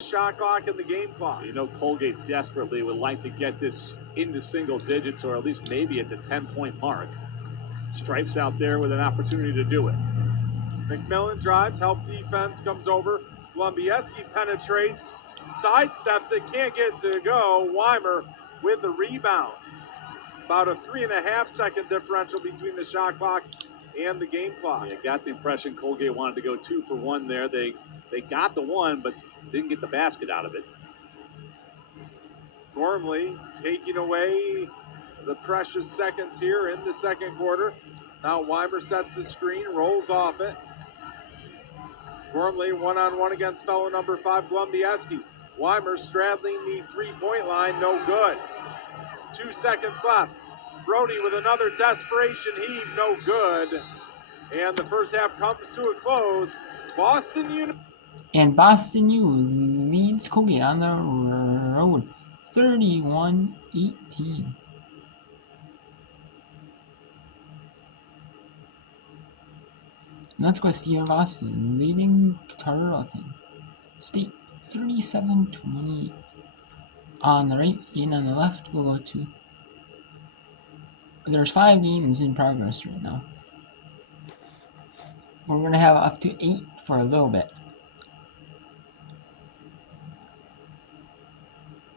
Shot clock and the game clock. You know, Colgate desperately would like to get this into single digits, or at least maybe at the 10-point mark. Stripes out there with an opportunity to do it. McMillan drives, help defense comes over. Lumbieski penetrates, sidesteps it, can't get to go. Weimer with the rebound. About a 3.5 second differential between the shot clock and the game clock. Yeah, got the impression Colgate wanted to go 2 for 1 there. They got the one, but didn't get the basket out of it. Gormley taking away the precious seconds here in the second quarter. Now Weimer sets the screen, rolls off it. Gormley one-on-one against fellow number 5, Glumbiewski. Weimer straddling the three-point line, no good. 2 seconds left. Brody with another desperation heave, no good. And the first half comes to a close. Boston U. And Boston U leads Colgate on the road, 31-18. Let's go Stephen Boston leading Tarleton State 37-20. On the right and on the left, we'll go to. There's 5 games in progress right now. We're going to have up to 8 for a little bit.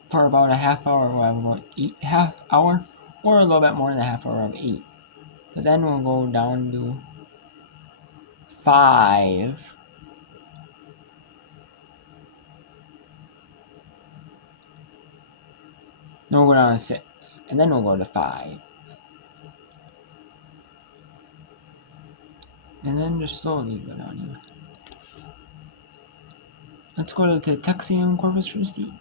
For about a half hour, we'll have about 8 half hour, or a little bit more than a half hour of 8. But then we'll go down to 5. Then we'll go down to 6, and then we'll go to 5. And then just slowly go down here. Let's go to Tuxedo Corpus Christi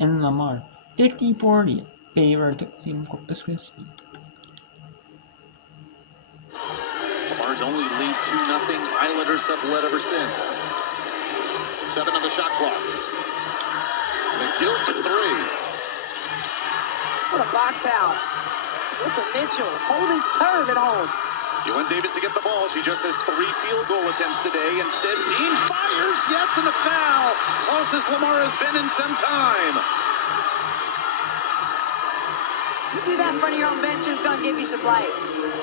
and Lamar. 50-40 favor Tuxedo Corpus Christi. Lamar's only lead 2-0. Islanders have led ever since. 7 on the shot clock. McGill for 3. What a box out. Look at Mitchell holding serve at home. You want Davis to get the ball. She just has 3 field goal attempts today. Instead, Dean fires. Yes, and a foul. Closest Lamar has been in some time. You do that in front of your own bench, it's going to give you some life.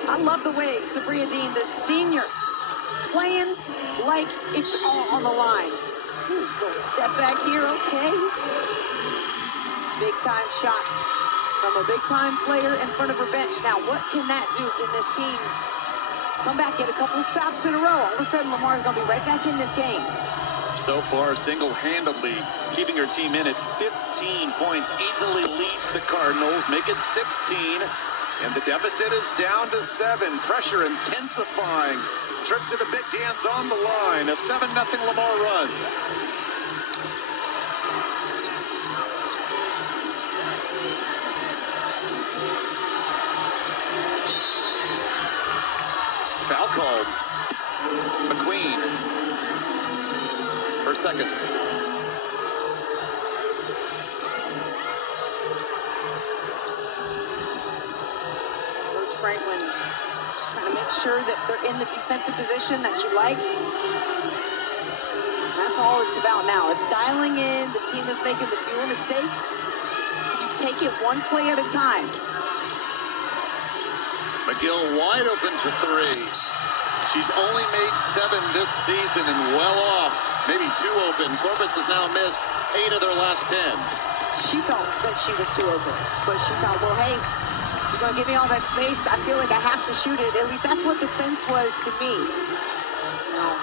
I love the way Sabria Dean, the senior, playing like it's all on the line. Ooh, little step back here, okay. Big time shot from a big time player in front of her bench. Now, what can that do? Can this team come back, get a couple of stops in a row? All of a sudden, Lamar's going to be right back in this game. So far, single-handedly keeping her team in at 15 points. Easily leads the Cardinals, make it 16. And the deficit is down to 7. Pressure intensifying. Trip to the big dance on the line. A 7-0 Lamar run. Foul called. McQueen. Her second. Coach Franklin just trying to make sure that they're in the defensive position that she likes. That's all it's about now. It's dialing in the team that's making the fewer mistakes. You take it one play at a time. McGill wide open for 3. She's only made 7 this season and well off. Maybe 2 open. Corpus has now missed 8 of their last 10. She felt that she was too open, but she thought, well, hey, you're going to give me all that space. I feel like I have to shoot it. At least that's what the sense was to me.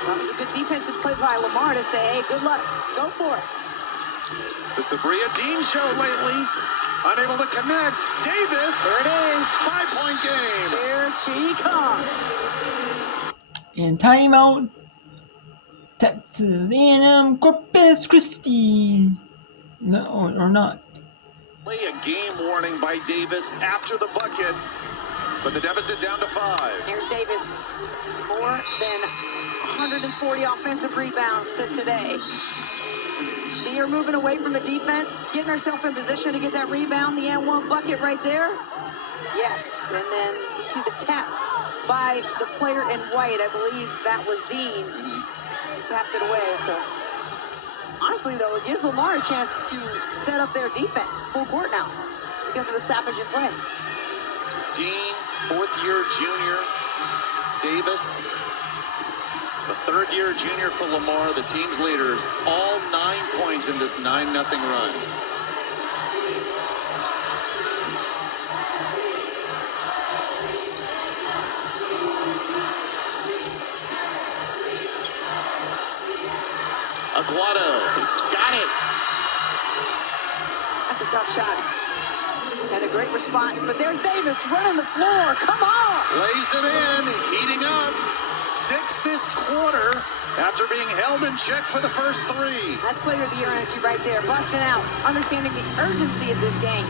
That was a good defensive play by Lamar to say, hey, good luck. Go for it. It's the Sabria Dean show lately. Unable to connect. Davis. There it is. 5-point game. Here she comes. And timeout. Texas A&M Corpus Christi. No, or not. Play a game warning by Davis after the bucket. But the deficit down to 5. Here's Davis. More than 140 offensive rebounds to today. She are moving away from the defense, getting herself in position to get that rebound, the and-one bucket right there. Yes, and then you see the tap by the player in white. I believe that was Dean. Tapped it away, so Honestly, though, it gives Lamar a chance to set up their defense full court now because of the stoppage in play. Dean, fourth-year junior. Davis, the third-year junior for Lamar, the team's leaders, all 9 points in this 9-0 run. Aguado, got it. That's a tough shot. And a great response, but there's Davis running the floor. Come on! Lays it in, heating up. 6 this quarter after being held in check for the first 3. That's player of the year energy right there. Busting out, understanding the urgency of this game.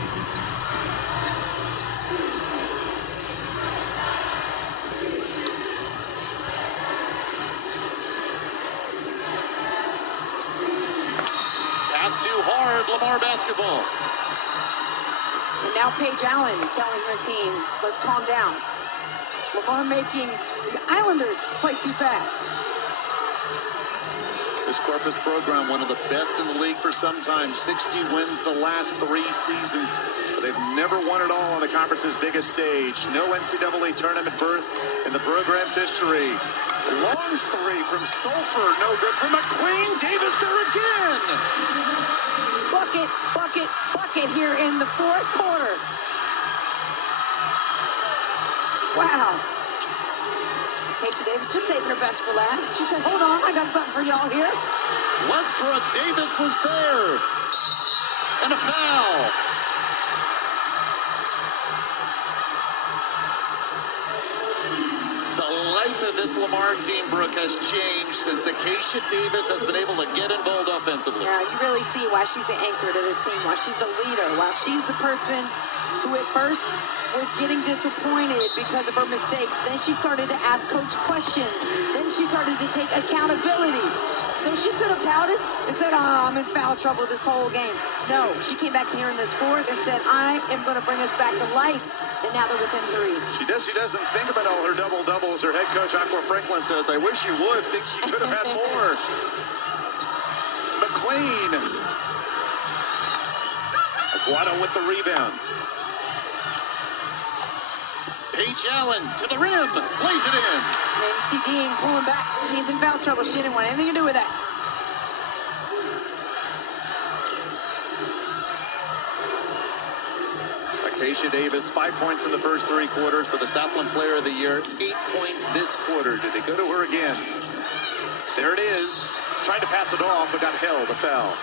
Pass too hard, Lamar basketball. And now Paige Allen telling her team, let's calm down. Lamar making the Islanders play too fast. This Corpus program, one of the best in the league for some time. 60 wins the last 3 seasons. But they've never won it all on the conference's biggest stage. No NCAA tournament berth in the program's history. Long 3 from Sulphur, no good for McQueen. Davis there again. Bucket, bucket, bucket here in the fourth quarter. Wow. Paige Davis just saving her best for last. She said, hold on, I got something for y'all here. Westbrook Davis was there. And a foul. The life of this Lamar team, Brooke, has changed since Acacia Davis has been able to get involved offensively. Yeah, you really see why she's the anchor to this team, why she's the leader, why she's the person who at first was getting disappointed because of her mistakes. Then she started to ask coach questions. Then she started to take accountability. So she could have pouted and said, I'm in foul trouble this whole game. No, she came back here in this fourth and said, I am going to bring us back to life. And now they're within 3. She doesn't think about all her double-doubles. Her head coach, Aqua Franklin, says, I wish you would. Thinks she could have had more. McLean. Aguado with the rebound. Paige Allen to the rim, lays it in. And then you see Dean pulling back. Dean's in foul trouble. She didn't want anything to do with that. Acacia Davis, 5 points in the first 3 quarters for the Southland Player of the Year. 8 points this quarter. Did they go to her again? There it is. Tried to pass it off, but got held. A foul.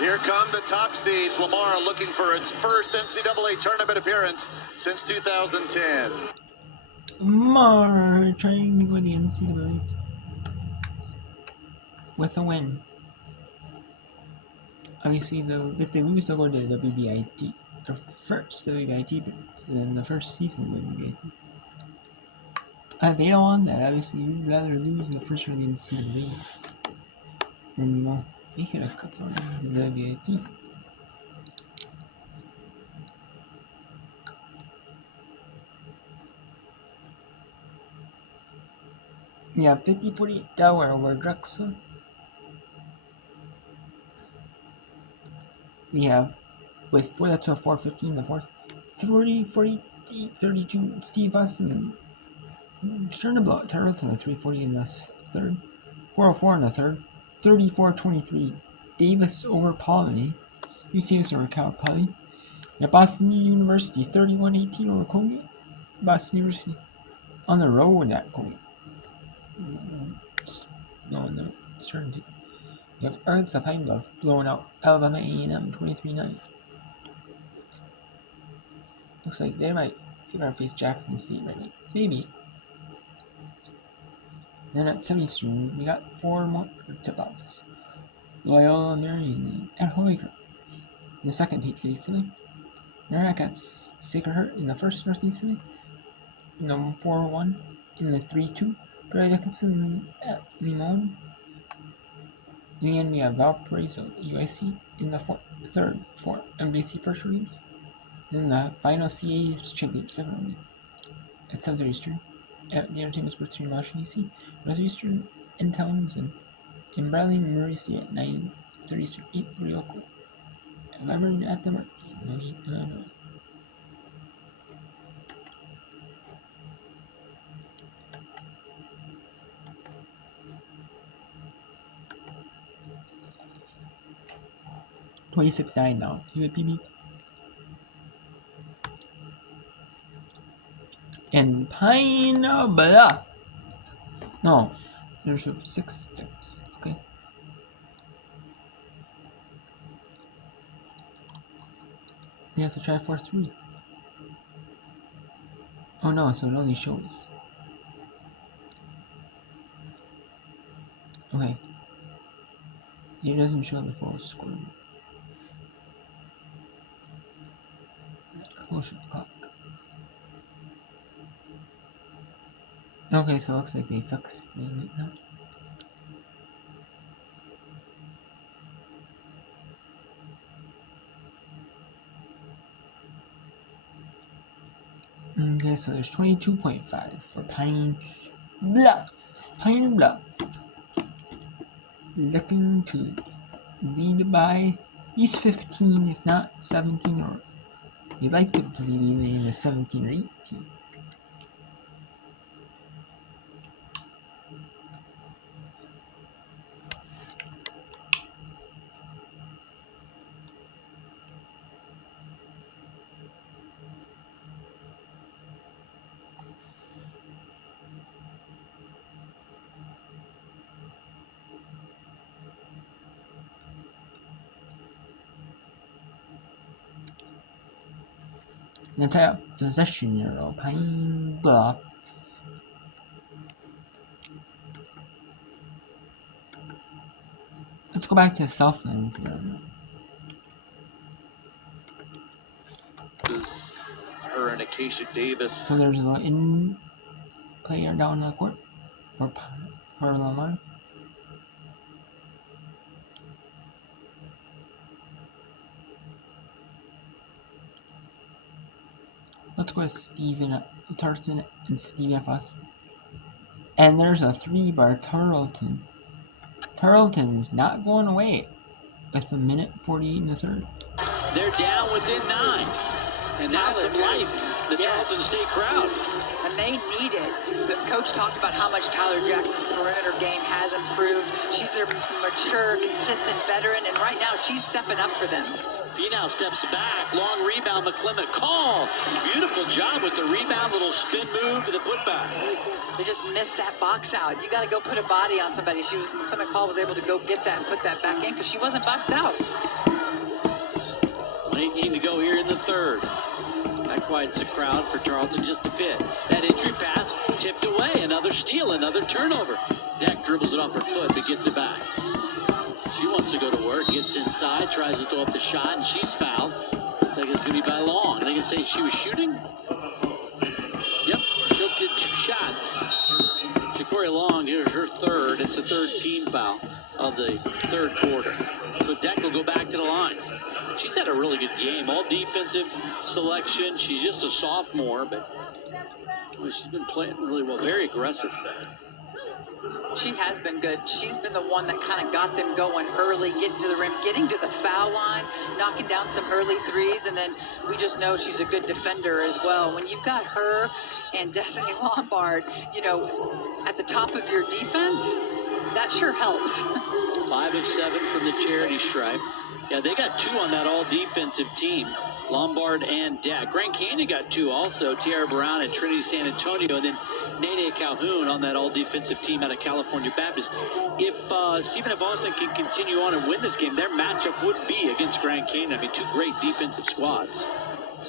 Here come the top seeds. Lamar looking for its first NCAA tournament appearance since 2010. Mar trying to win the NCAA with a win. Obviously, though, if they lose, they'll go to the WBIT. Their first WBIT, but then the first season WBIT. They don't want that. Obviously, you'd rather lose in the first round of the NCAAs than, make it a couple of rounds in the WBIT. Yeah, 50-40 Delaware over Drexel. We have, with 4, that's a 4-15 the fourth. 30-48-32 Steve Austin Chernobyl Tarleton with 3:40 in the third. 4:04 in the third. 34-23 Davis over Pauley. UCS over Cal Poly. At Boston University 31-18 over Colgate. Boston University on the road at Colgate. No, it's turn 2. You have Arkansas Pine Bluff blowing out Alabama A&M 23-9. Looks like they might figure out to face Jackson State right now. Maybe. Then at 70th, we got 4 more tip-offs. Loyola Marion at Holy Cross in the second Patriot City. Merrimack at Sacred Heart in the first Northeast City. In the 4-1 in the 3-2. Brady Dickinson at Limon. And we have Valparaiso UIC in the third for NBC first games. Then the final CA's championship 7 at 7:30 Eastern. The entertainment sports between Washington, D.C., Northeastern, and Townsend, and Bradley Memorial State at 9:30 Eastern, 8:30 local. And Weber at the Mark in Mooney, Illinois. $26.9 now. UAPB. And Pine Bluff. No, there's 6 sticks. Okay. He has to try for 3. Oh no, so it only shows. Okay. It doesn't show the full score. Close the clock. Okay, so it looks like they fixed it now. Okay, so there's 22.5 for Pine Bluff. Pine Bluff. Looking to lead by at least 15, if not 17, or you'd like to believe even in the 17 or 18. The type of possession arrow, Pine Bluff. Let's go back to Southland. This her and Acacia Davis. So there's an in player down the court for Lamar. Let's go to Steven Tarleton and Steve F. And there's a 3 by Tarleton. Tarleton is not going away with a minute 48 in the third. They're down within 9. And that's some life. The Tarleton State crowd. And they need it. The coach talked about how much Tyler Jackson's perimeter game has improved. She's their mature, consistent veteran, and right now she's stepping up for them. He now steps back. Long rebound, McClement call. Beautiful job with the rebound, little spin move to the putback. They just missed that box out. You got to go put a body on somebody. McClement Call was able to go get that and put that back in because she wasn't boxed out. 1:18 to go here in the third. That quiets the crowd for Tarleton just a bit. That entry pass tipped away. Another steal, another turnover. Deck dribbles it off her foot but gets it back. She wants to go to work, gets inside, tries to throw up the shot, and she's fouled. I think it's going to be by Long. Are they going to say she was shooting? Yep, she'll did 2 shots. Ja'Cory Long, here's her third. It's the third team foul of the third quarter. So Deck will go back to the line. She's had a really good game. All defensive selection. She's just a sophomore, but she's been playing really well. Very aggressive. She has been good. She's been the one that kind of got them going early, getting to the rim, getting to the foul line, knocking down some early threes, and then we just know she's a good defender as well. When you've got her and Destiny Lombard, at the top of your defense, that sure helps. 5 of 7 from the charity stripe. Yeah, they got 2 on that all-defensive team. Lombard and Deck. Grand Canyon got 2 also. Tiara Brown and Trinity San Antonio. And then Nene Calhoun on that all-defensive team out of California Baptist. If Stephen F. Austin can continue on and win this game, their matchup would be against Grand Canyon. I mean, 2 great defensive squads.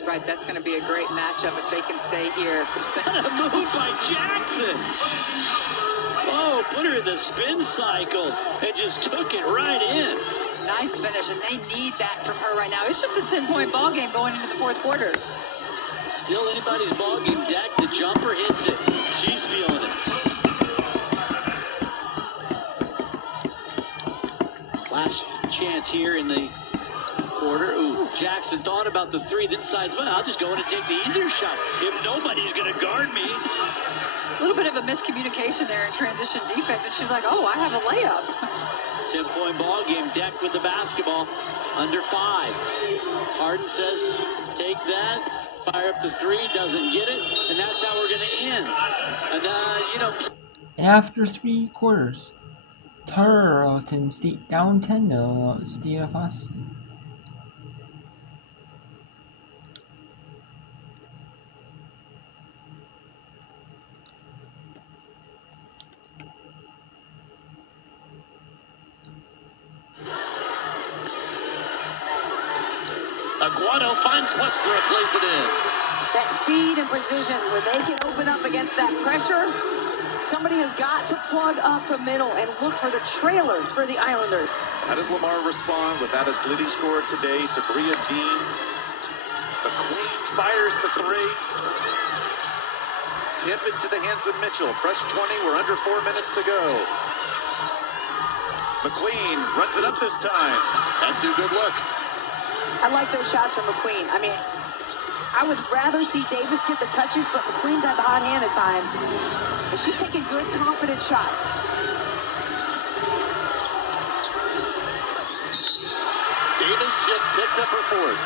Right, that's going to be a great matchup if they can stay here. What a move by Jackson. Oh, put her in the spin cycle and just took it right in. Nice finish, and they need that from her right now. It's just a 10-point ball game going into the fourth quarter. Still anybody's ball game. Deck, the jumper hits it. She's feeling it. Last chance here in the quarter. Ooh, Jackson thought about the three, then decides, well, I'll just go in and take the easier shot if nobody's going to guard me. A little bit of a miscommunication there in transition defense, and she's like, oh, I have a layup. 10-point ball game, Deck with the basketball. Under 5. Harden says, take that. Fire up the three, doesn't get it, and that's how we're going to end. And, And after 3 quarters, Tarleton State down 10 to Steve Austin. Aguado finds Westbrook, lays it in. That speed and precision, when they can open up against that pressure, somebody has got to plug up the middle and look for the trailer for the Islanders. So how does Lamar respond without its leading scorer today, Sabria Dean? McQueen fires to 3. Tip into the hands of Mitchell. Fresh 20, we're under 4 minutes to go. McQueen runs it up this time. And 2 good looks. I like those shots from McQueen. I mean, I would rather see Davis get the touches, but McQueen's had the hot hand at times. And she's taking good, confident shots. Davis just picked up her 4th.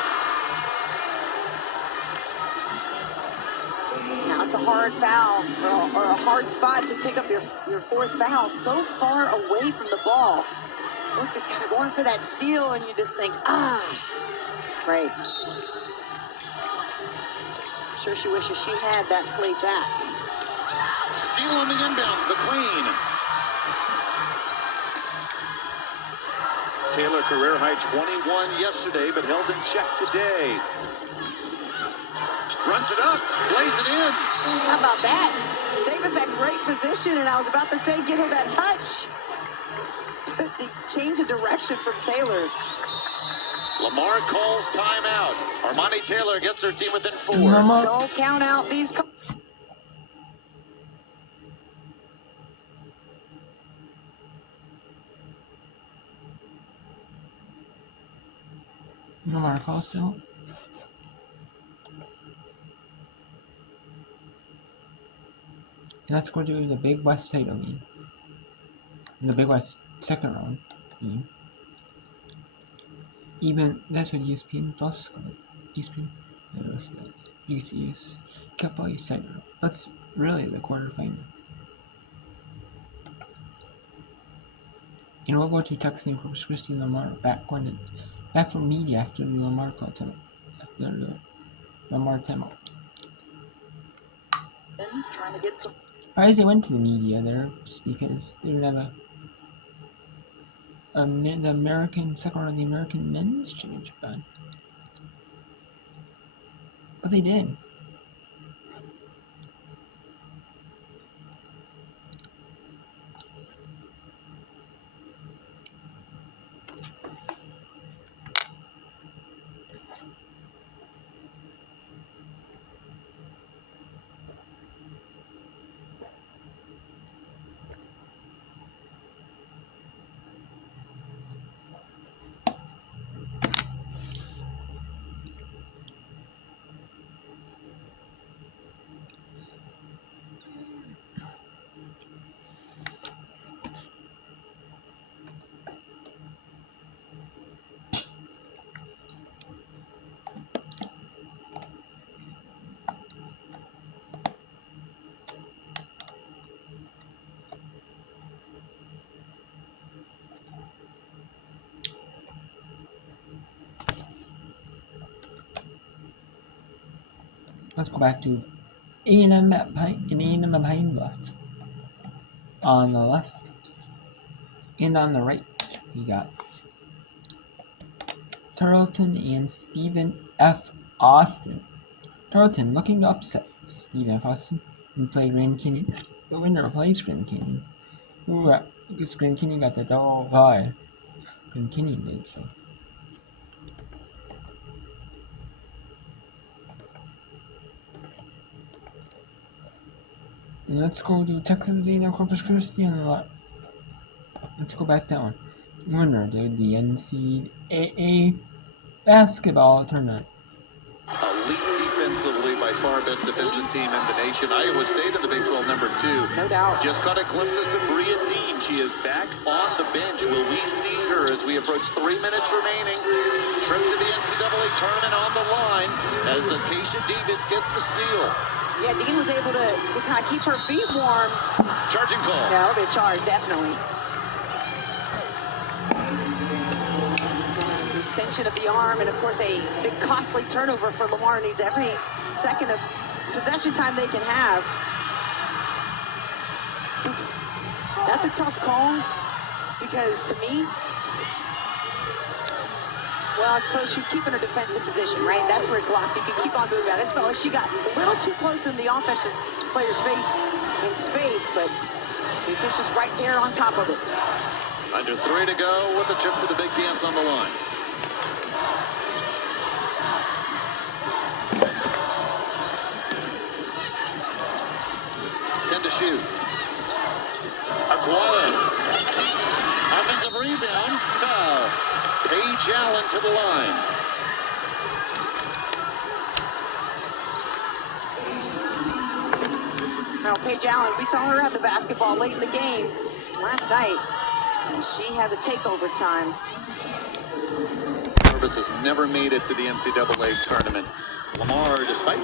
Now it's a hard foul or a hard spot to pick up your 4th foul. So far away from the ball. We're just kind of going for that steal, and you just think, great. I'm sure she wishes she had that play back. Steal on the inbounds, McQueen. Taylor career high 21 yesterday, but held in check today. Runs it up, lays it in. How about that? Davis had great position, and I was about to say, get her that touch. But the change of direction from Taylor. Lamar calls timeout. Armani Taylor gets her team within 4. Don't count out these. Lamar calls still. And let's go to the Big West title game. The Big West second round game. Even that's what ESPN Plus called. ESPN. Yeah, that's BCS kept all second. That's really the quarterfinal. And we'll go to Texas and Corpus Christi Lamar back from media after the Lamar call after the Lamar timeout. Then trying to get some. Surprised they went to the media there just because they didn't have the American second round of the American Men's Championship on. But they did. Let's go back to A&M at Pine Bluff. On the left and on the right, we got Tarleton and Stephen F. Austin. Tarleton looking to upset Stephen F. Austin and play Grand Canyon. The winner plays Grand Canyon. Because Grand Canyon got the double bye. Grand Canyon did so. And let's go to Texas A&M Corpus Christi on the left. Let's go back down. Winner, dude, the NCAA basketball tournament. Elite defensively, by far best defensive team in the nation. Iowa State in the Big 12 number 2. No doubt. Just caught a glimpse of Sabria Dean. She is back on the bench. Will we see her as we approach 3 minutes remaining? Trip to the NCAA tournament on the line as Acacia Davis gets the steal. Yeah, Dean was able to kind of keep her feet warm. Charging call. Yeah, that'll be a charge, definitely. The extension of the arm, and of course a big costly turnover for Lamar. Needs every second of possession time they can have. That's a tough call because to me, well, I suppose she's keeping her defensive position, right? That's where it's locked. You can keep on moving. This felt like she got a little too close in the offensive player's face in space, but the official's right there on top of it. Under 3 to go with a trip to the big dance on the line. To shoot. Aguado. Offensive rebound. Foul. Paige Allen to the line. Now, Paige Allen, we saw her have the basketball late in the game last night. And she had the takeover time. Service has never made it to the NCAA tournament. Lamar, despite